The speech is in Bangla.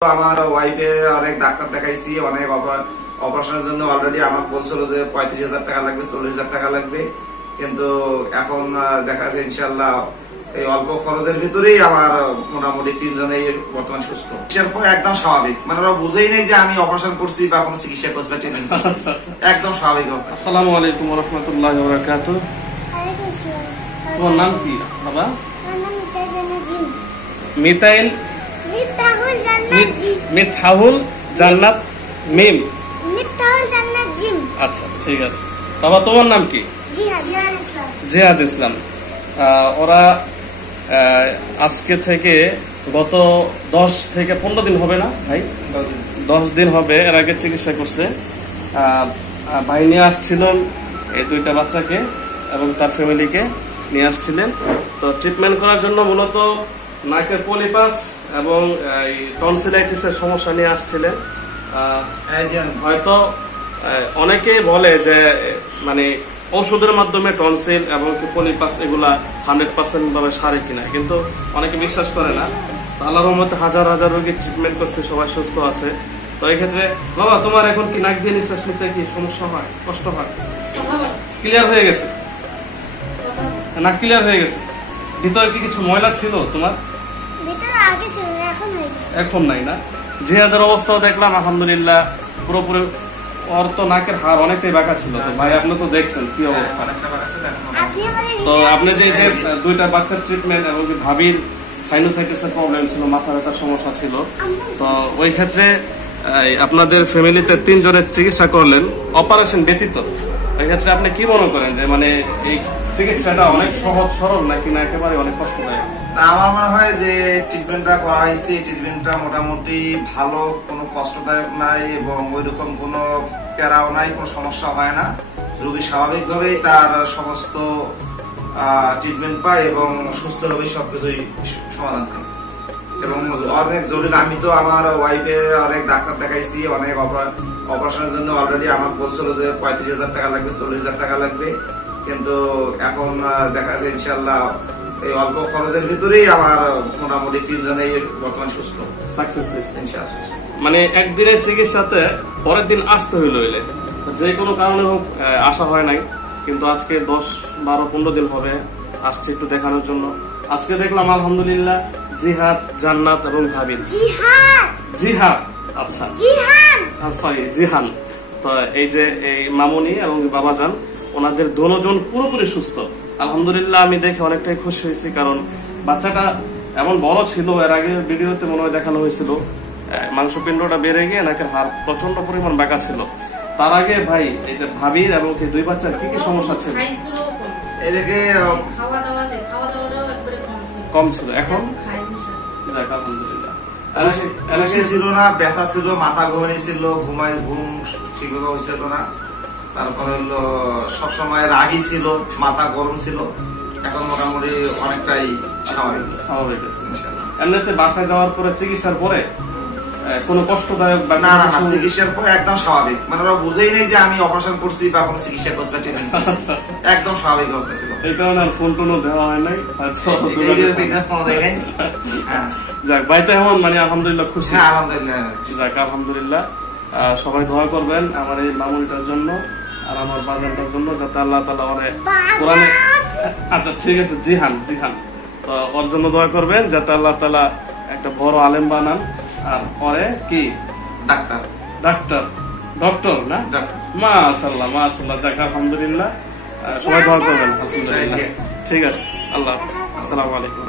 আমার ওয়াইফে অনেক ডাক্তার দেখাইছি, অনেক অপারেশনের জন্য অলরেডি আমার বলছিল যে 35,000 টাকা লাগবে, 40,000 টাকা লাগবে, কিন্তু এখন দেখা যাচ্ছে ইনশাল্লাহ এই অল্প খরচের ভিতরেই আমার মোটামুটি 3 জনেই বর্তমান সুস্থ। এরপর একদম স্বাভাবিক, মানে ওরা বুঝেই নেই যে আমি অপারেশন করছি বা কোনো চিকিৎসা করছি বা ট্রিটমেন্ট করছি, একদম স্বাভাবিক অবস্থা। আসসালামু আলাইকুম ওয়া রাহমাতুল্লাহি ওয়া বারাকাতুহু। তোমার নাম কি বাবা? মিতাইল মিতহাউল জান্নাত মিম। আচ্ছা ঠিক আছে বাবা, তোমার নাম কি? জিহাদ ইসলাম। ওরা আজকে থেকে গত 10 থেকে 15 দিন হবে না ভাই? 10 দিন হবে এর আগে চিকিৎসা করছে। ভাই নিয়ে আসছিলেন এই 2টা বাচ্চাকে এবং তার ফ্যামিলিকে নিয়ে আসছিলেন। তো ট্রিটমেন্ট করার জন্য মূলত নাকের পলিপাস এবং টনসিলাইটিসের সমস্যা নিয়ে আসছিলেন। হয়তো অনেকেই বলে যে মানে ঔষধের মাধ্যমে টনসিল এবং পলিপাস এগুলা 100% ভাবে সারে কিনা, কিন্তু অনেকে বিশ্বাস করে না। আল্লাহর রহমতে হাজার হাজার রোগীর ট্রিটমেন্ট করছে, সবাই সুস্থ আছে। তো এই ক্ষেত্রে বাবা তোমার এখন কি নাক দিয়ে নিঃশ্বাস নিতে কি সমস্যা হয়, কষ্ট হয়? ক্লিয়ার হয়ে গেছে, নাক ক্লিয়ার হয়ে গেছে। ভিতরে কি কিছু ময়লা ছিল তোমার? এখন নাই না? জিহাদের অবস্থাও দেখলাম আলহামদুলিল্লাহ পুরোপুরি। ওর তো নাকের হাড় অনেকটাই বাঁকা ছিল। তো ভাই আপনি তো দেখছেন কি অবস্থা। তো আপনি যে 2টা বাচ্চার ট্রিটমেন্ট এবং ভাবির সাইনোসাইটিসের প্রবলেম ছিল, মাথা ব্যথার সমস্যা ছিল, তো ওই ক্ষেত্রে আপনাদের ফ্যামিলিতে 3 জনের চিকিৎসা করলেন অপারেশন ব্যতীত। এই ক্ষেত্রে আপনি কি মনে করেন যে মানে এই চিকিৎসাটা অনেক সহজ সরল নাকি না একেবারে অনেক কষ্টদায়ক? আমার মনে হয় যে ট্রিটমেন্টটা করা হয়েছে, ট্রিটমেন্টটা মোটামুটি ভালো, কোনো কষ্টদায়ক নাই এবং ওইরকম কোনো প্যারাও নাই, কোনো সমস্যা হয় না। রোগী স্বাভাবিকভাবেই তার সমস্ত ট্রিটমেন্ট পায় এবং সুস্থভাবেই সবকিছুই সমাধান হয় এবং অনেক জরুরি। আমি তো আমার ওয়াইফে অনেক ডাক্তার দেখাইছি, অনেক অপারেশনের জন্য অলরেডি আমার বলছিল যে 35,000 টাকা লাগবে, 40,000 টাকা লাগবে, কিন্তু এখন দেখা যাচ্ছে ইনশাল্লাহ এই অল্প খরচের ভিতরেই আমার মোটামুটি 3 জনেই বর্তমান সুস্থ, সাকসেস হয়েছে ইনশাআল্লাহ। মানে একদিনের চিকিৎসাতে পরের দিন আসতে হইলো, এলে যে কোনো কারণে হোক আসা হয় নাই, কিন্তু আজকে 10, 12, 15 দিন হবে আসছে একটু দেখানোর জন্য। আজকে দেখলাম আলহামদুলিল্লাহ জিহাদ, জান্নাত এবং ভাবিন। জিহাদ আচ্ছা সরি জিহান। তো এই যে এই মামুনি এবং বাবাজান, ওনাদের দুজন পুরোপুরি সুস্থ আলহামদুলিল্লাহ। আমি দেখে অনেকটাই খুশি হয়েছি, কারণ বাচ্চাটা এমন বড় ছিল, এর আগে ভিডিওতে মনে হয় দেখানো হয়েছিল মাংসপিণ্ডটা বেড়ে গিয়ে নাকি হাড় প্রচন্ড পরিমাণ বাঁকা ছিল। তার আগে ভাই এই যে ভাবির এবং 2 বাচ্চার কি কি সমস্যা ছিল? কম ছিল, এখন আলহামদুলিল্লাহ। ছিল না, ব্যথা ছিল, মাথা ঘুমানি ছিল, ঘুম ঠিকভাবে হয়েছিল না। তারপরে হলো সবসময় রাগই ছিল, মাথা গরম ছিল, এখন মোটামুটি অনেকটাই স্বাভাবিক। এমনিতে বাসায় যাওয়ার পরে চিকিৎসার পরে কোনো কষ্টদায়ক? না, চিকিৎসার পরে একদম স্বাভাবিক, মানে ওরা বুঝেই নেই যে আমি অপারেশন করছি বা কোনো চিকিৎসা করছি বা ট্রিটমেন্ট করছি, একদম স্বাভাবিক অবস্থা ছিল। এই কারণে আর ফোন টোনও দেওয়া হয় নাই। যাক ভাই, তো এমন মানে আলহামদুলিল্লাহ খুশি। আলহামদুলিল্লাহ, যাক আলহামদুলিল্লাহ। সবাই দোয়া করবেন আমার এই মামুনিটার জন্য আর আমার বাজানটার জন্য, যাতে আল্লাহ তাআলা কোরআনে, আচ্ছা ঠিক আছে জিহান, তো ওর জন্য দোয়া করবেন যাতে আল্লাহ তাআলা একটা বড় আলেম বানান। আর পরে কি ডক্টর না? মাশাআল্লাহ। যাক আলহামদুলিল্লাহ, সবাই দোয়া করবেন। আলহামদুলিল্লাহ, ঠিক আছে। আল্লাহ হাফেজ, আসসালামু আলাইকুম।